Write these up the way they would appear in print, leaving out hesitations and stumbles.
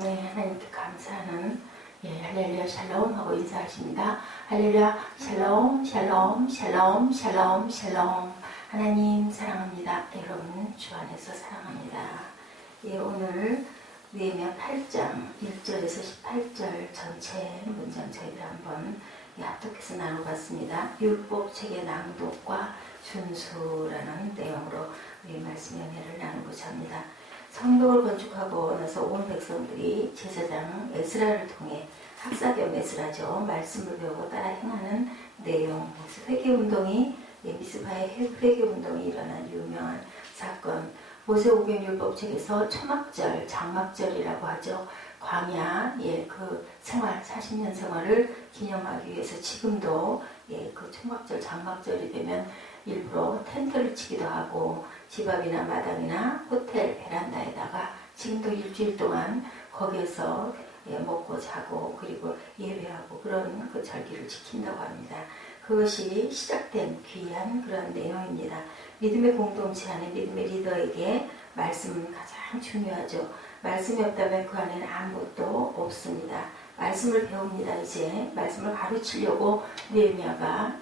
네, 하나님께 감사하는 할렐루야 샬롬 하고 인사하십니다. 할렐루야 샬롬 샬롬 샬롬 샬롬 샬롬. 하나님 사랑합니다. 여러분 주 안에서 사랑합니다. 오늘 느헤미야 8장 1절에서 18절 전체 문장 저희들 한번 합독해서 나눠봤습니다. 율법책의 낭독과 준수라는 내용으로 우리 말씀 연회를 나누고자 합니다. 성벽을 건축하고 나서 온 백성들이 제사장 에스라를 통해 학사 겸 에스라죠. 말씀을 배우고 따라 행하는 내용. 회개운동이 미스바의 회개운동이 일어난 유명한 사건. 모세오경 율법책에서 초막절, 장막절이라고 하죠. 광야, 그 생활, 40년 생활을 기념하기 위해서 지금도 그 초막절, 장막절이 되면 일부러 텐트를 치기도 하고 집 앞이나 마당이나 호텔 베란다에다가 지금도 일주일 동안 거기에서 먹고 자고 그리고 예배하고 그런 그 절기를 지킨다고 합니다. 그것이 시작된 귀한 그런 내용입니다. 믿음의 공동체 안에 믿음의 리더에게 말씀은 가장 중요하죠. 말씀이 없다면 그 안에는 아무것도 없습니다. 말씀을 배웁니다. 이제 말씀을 가르치려고 느헤미야가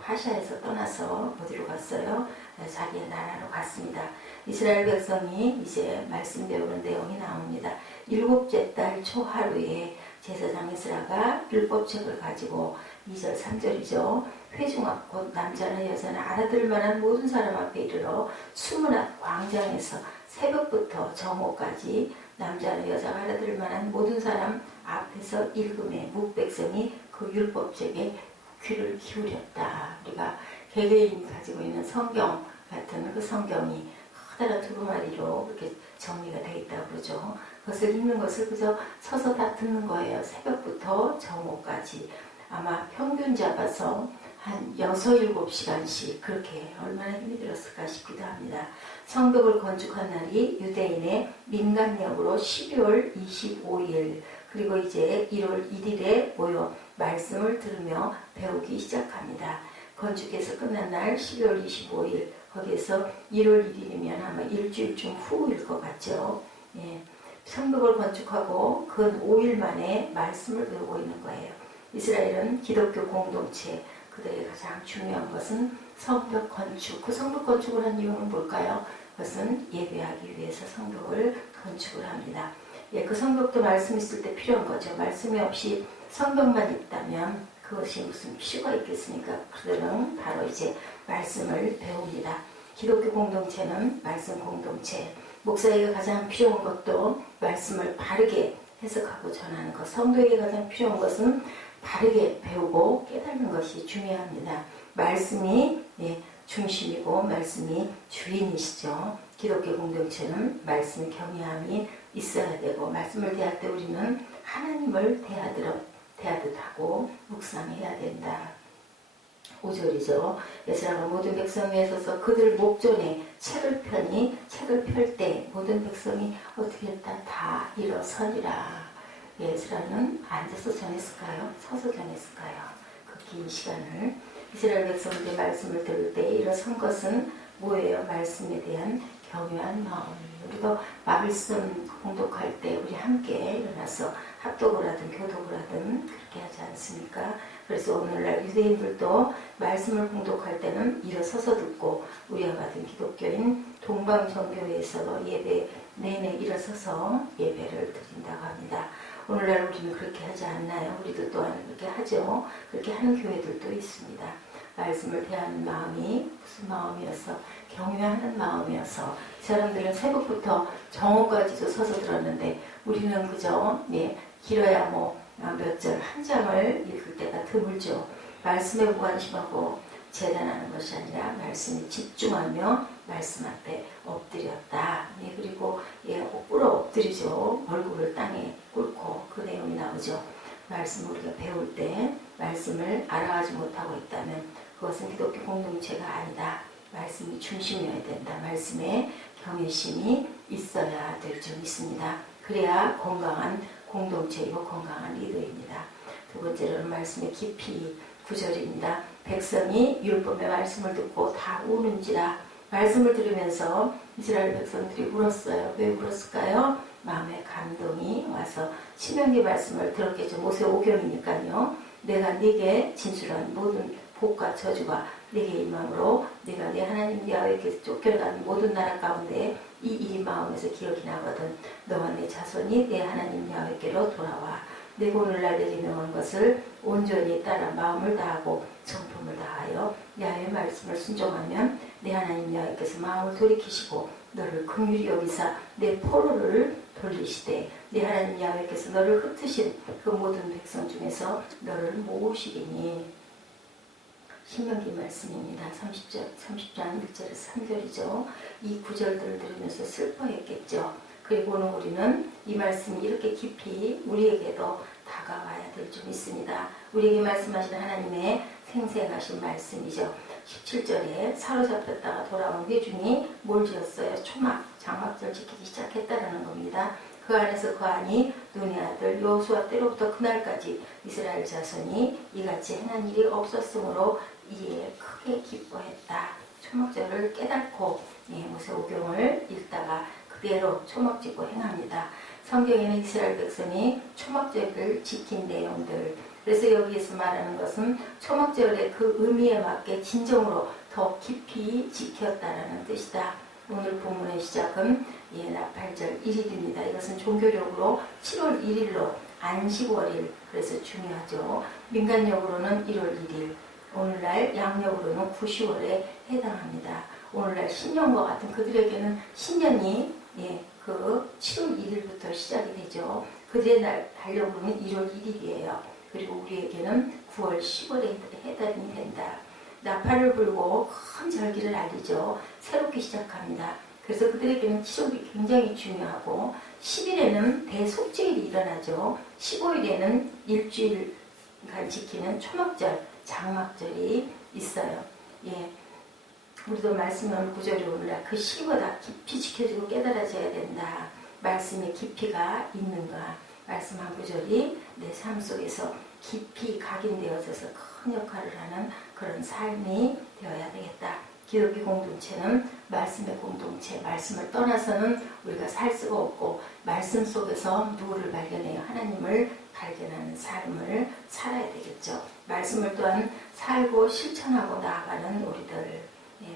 파샤에서 떠나서 어디로 갔어요? 자기의 나라로 갔습니다. 이스라엘 백성이 이제 말씀 배우는 내용이 나옵니다. 7째 달 초하루에 제사장 에스라가 율법책을 가지고 2절 3절이죠. 회중 앞 곧 남자나 여자나 알아들을 만한 모든 사람 앞에 이르러 수문 앞 광장에서 새벽부터 정오까지 남자나 여자가 알아들을 만한 모든 사람 앞에서 읽음에 묵백성이 그 율법책에 귀를 기울였다. 우리가 개개인이 가지고 있는 성경 같은 그 성경이 커다란 두루마리로 그렇게 정리가 되어 있다고 그러죠. 그것을 읽는 것을 그저 서서 다 듣는 거예요. 새벽부터 정오까지. 아마 평균 잡아서 한 6, 7시간씩 그렇게 얼마나 힘이 들었을까 싶기도 합니다. 성벽을 건축한 날이 유대인의 민간력으로 12월 25일 그리고 이제 1월 1일에 모여 말씀을 들으며 배우기 시작합니다. 건축해서 끝난 날 12월 25일 거기에서 1월 1일이면 아마 일주일쯤 후일 것 같죠. 성벽을 건축하고 근 5일 만에 말씀을 배우고 있는 거예요. 이스라엘은 기독교 공동체 그들의 가장 중요한 것은 성벽 건축. 그 성벽 건축을 한 이유는 뭘까요? 그것은 예배하기 위해서 성벽을 건축을 합니다. 그 성벽도 말씀 있을 때 필요한 거죠. 말씀이 없이 성벽만 있다면 그것이 무슨 필요가 있겠습니까? 그들은 바로 이제 말씀을 배웁니다. 기독교 공동체는 말씀 공동체. 목사에게 가장 필요한 것도 말씀을 바르게 해석하고 전하는 것. 성도에게 가장 필요한 것은 바르게 배우고 깨닫는 것이 중요합니다. 말씀이 중심이고 말씀이 주인이시죠. 기독교 공동체는 말씀 경외함이 있어야 되고 말씀을 대할 때 우리는 하나님을 대하듯 하고 묵상해야 된다. 5절이죠. 에스라가 모든 백성 위에 서서 그들 목전에 책을 펴니 책을 펼 때 모든 백성이 어떻게 했다? 다 일어서니라. 에스라는 앉아서 전했을까요? 서서 전했을까요? 그 긴 시간을 이스라엘 백성들의 말씀을 들을 때 일어선 것은 뭐예요? 말씀에 대한 경외한 마음. 우리도 말씀 공독할 때 우리 함께 일어나서 합독을 하든 교독을 하든 그렇게 하지 않습니까? 그래서 오늘날 유대인들도 말씀을 공독할 때는 일어서서 듣고 우리와 같은 기독교인 동방정교회에서 예배 내내 일어서서 예배를 드린다고 합니다. 오늘날 우리는 그렇게 하지 않나요? 우리도 또한 그렇게 하죠. 그렇게 하는 교회들도 있습니다. 말씀을 대하는 마음이 무슨 마음이어서 경외하는 마음이어서 이 사람들은 새벽부터 정오까지도 서서 들었는데 우리는 그저 길어야 몇 절 한 장을 읽을 때가 드물죠. 말씀에 무관심하고 재단하는 것이 아니라 말씀에 집중하며 말씀 앞에 엎드렸다. 그리고 꿇어 엎드리죠. 얼굴을 땅에 꿇고 그 내용이 나오죠. 말씀을 우리가 배울 때 말씀을 알아가지 못하고 있다면 그것은 기독교 공동체가 아니다. 말씀이 중심이어야 된다. 말씀에 경외심이 있어야 될 점 있습니다. 그래야 건강한 공동체이고 건강한 리더입니다. 두 번째로는 말씀의 깊이 9절입니다. 백성이 율법의 말씀을 듣고 다 우는지라. 말씀을 들으면서 이스라엘 백성들이 울었어요. 왜 울었을까요? 마음에 감동이 와서 신명기 말씀을 들었겠죠. 모세 오경이니까요. 내가 네게 진술한 모든 복과 저주가 네게 임함으로 네가 네 하나님 야훼께서 쫓겨나는 모든 나라 가운데 이 일이 마음에서 기억이 나거든. 너와 내 자손이 내 하나님 야훼께로 돌아와 내가 오늘날 내게 명한 것을 온전히 따라 마음을 다하고 성품을 다하여 야훼 말씀을 순종하면 내 하나님 야훼께서 마음을 돌이키시고 너를 긍휼히 여기사 내 포로를 돌리시되 내 하나님 야훼께서 너를 흩으신 그 모든 백성 중에서 너를 모으시리니. 신명기 말씀입니다. 30장 1절에서 3절이죠. 이 구절들을 들으면서 슬퍼했겠죠. 그리고는 우리는 이 말씀이 이렇게 깊이 우리에게도 다가와야 될 줄 믿습니다. 우리에게 말씀하신 하나님의 생생하신 말씀이죠. 17절에 사로잡혔다가 돌아온 회중이 뭘 지었어요? 초막, 장막절 지키기 시작했다라는 겁니다. 그 안에서 그 안이 눈의 아들 여호수아 때로부터 그날까지 이스라엘 자손이 이같이 행한 일이 없었으므로 이에 크게 기뻐했다. 초막절을 깨닫고 모세오경을 읽다가 그대로 초막 짓고 행합니다. 성경에는 이스라엘 백성이 초막절을 지킨 내용들, 그래서 여기에서 말하는 것은 초막절의 그 의미에 맞게 진정으로 더 깊이 지켰다라는 뜻이다. 오늘 본문의 시작은 나팔절 1일입니다. 이것은 종교적으로 7월 1일로 안식월일, 그래서 중요하죠. 민간적으로는 1월 1일, 오늘날 양력으로는 9, 10월에 해당합니다. 오늘날 신년과 같은 그들에게는 신년이 그 7월 1일부터 시작이 되죠. 그들의 달력으로는 1월 1일이에요. 그리고 우리에게는 9월 10월에 해당이 된다. 나팔을 불고 큰 절기를 알리죠. 새롭게 시작합니다. 그래서 그들에게는 7월이 굉장히 중요하고 10일에는 대속죄일이 일어나죠. 15일에는 일주일간 지키는 초막절, 장막절이 있어요. 우리도 말씀하는 구절이 오늘날 그 시보다 깊이 지켜지고 깨달아져야 된다. 말씀의 깊이가 있는가. 말씀 한 구절이 내 삶 속에서 깊이 각인되어져서 큰 역할을 하는 그런 삶이 되어야 되겠다. 기독교 공동체는 말씀의 공동체, 말씀을 떠나서는 우리가 살 수가 없고 말씀 속에서 누구를 발견해요? 하나님을 발견하는 삶을 살아야 되겠죠. 말씀을 또한 살고 실천하고 나아가는 우리들,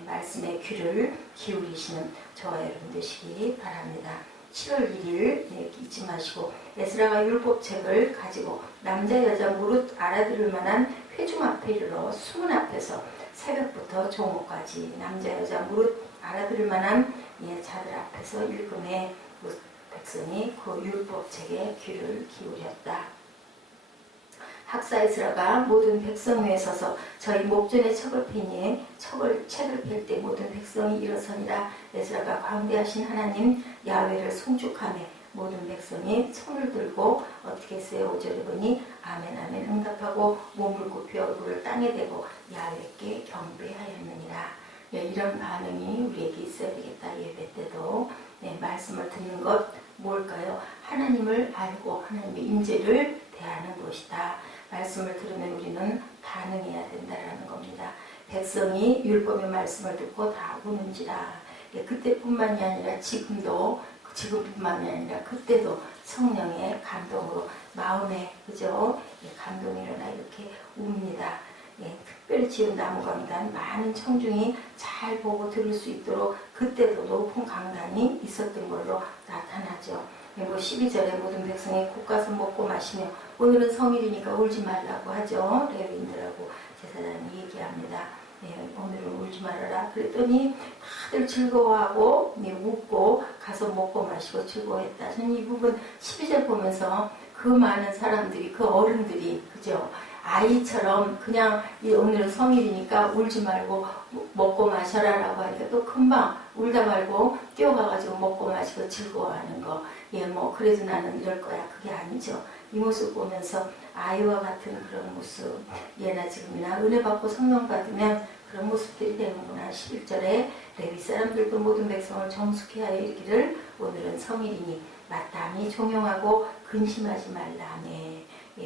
말씀의 귀를 기울이시는 저와 여러분 되시기 바랍니다. 7월 1일 잊지 마시고 에스라가 율법책을 가지고 남자 여자 무릇 알아들을 만한 회중 앞에 이르러 수문 앞에서 새벽부터 종오까지 남자 여자 무릇 알아들을 만한 자들 앞에서 읽음에 백성이 그 율법책에 귀를 기울였다. 학사 에스라가 모든 백성 위에 서서 저희 목전에 척을 펴니 책을 펼 때 모든 백성이 일어서니라. 에스라가 광대하신 하나님 야훼를 송축하며 모든 백성이 손을 들고 어떻게 했어요? 5절에 보니 아멘 아멘 응답하고 몸을 굽혀 얼굴을 땅에 대고 야훼께 경배하였느니라. 이런 반응이 우리에게 있어야 되겠다. 예배 때도 말씀을 듣는 것 뭘까요? 하나님을 알고 하나님의 임재를 대하는 것이다. 말씀을 들으면 우리는 반응해야 된다는 겁니다. 백성이 율법의 말씀을 듣고 다 우는지라. 그때뿐만이 아니라 지금뿐만이 아니라 그때도 성령의 감동으로 마음에 감동이 일어나 이렇게 웁니다. 특별히 지은 나무강단 많은 청중이 잘 보고 들을 수 있도록 그때도 높은 강단이 있었던 걸로 나타나죠. 12절에 모든 백성이 곧 가서 먹고 마시며 오늘은 성일이니까 울지 말라고 하죠. 레위인들하고 제사장이 얘기합니다. 오늘은 울지 말아라. 그랬더니 다들 즐거워하고 웃고 가서 먹고 마시고 즐거워했다. 저는 이 부분 12절 보면서 그 많은 사람들이 그 어른들이 그죠? 아이처럼 그냥 오늘은 성일이니까 울지 말고 먹고 마셔라라고 하니까 또 금방 울다 말고 뛰어가가지고 먹고 마시고 즐거워하는 거. 그래도 나는 이럴 거야. 그게 아니죠. 이 모습 보면서 아이와 같은 그런 모습, 예나 지금이나 은혜 받고 성령 받으면 그런 모습들이 되는구나. 11절에 레위 사람들도 모든 백성을 정숙히 하여 이르기를 오늘은 성일이니 마땅히 종용하고 근심하지 말라네.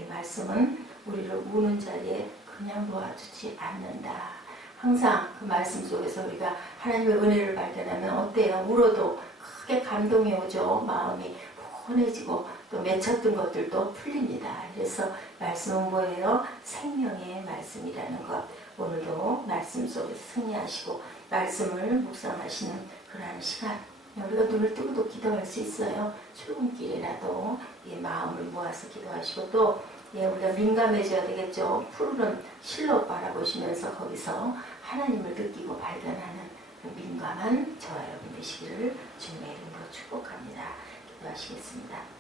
말씀은 우리를 우는 자리에 그냥 놓아주지 않는다. 항상 그 말씀 속에서 우리가 하나님의 은혜를 발견하면 어때요? 울어도 크게 감동이 오죠. 마음이 포근해지고 또 맺혔던 것들도 풀립니다. 그래서 말씀은 뭐예요? 생명의 말씀이라는 것. 오늘도 말씀 속에서 승리하시고 말씀을 묵상하시는 그러한 시간, 우리가 눈을 뜨고도 기도할 수 있어요. 출근길이라도 이 마음을 모아서 기도하시고 또 우리가 민감해져야 되겠죠. 푸르른 실로 바라보시면서 거기서 하나님을 느끼고 발견하는 그 민감한 저와 여러분 되시기를 주님의 이름으로 축복합니다. 기도하시겠습니다.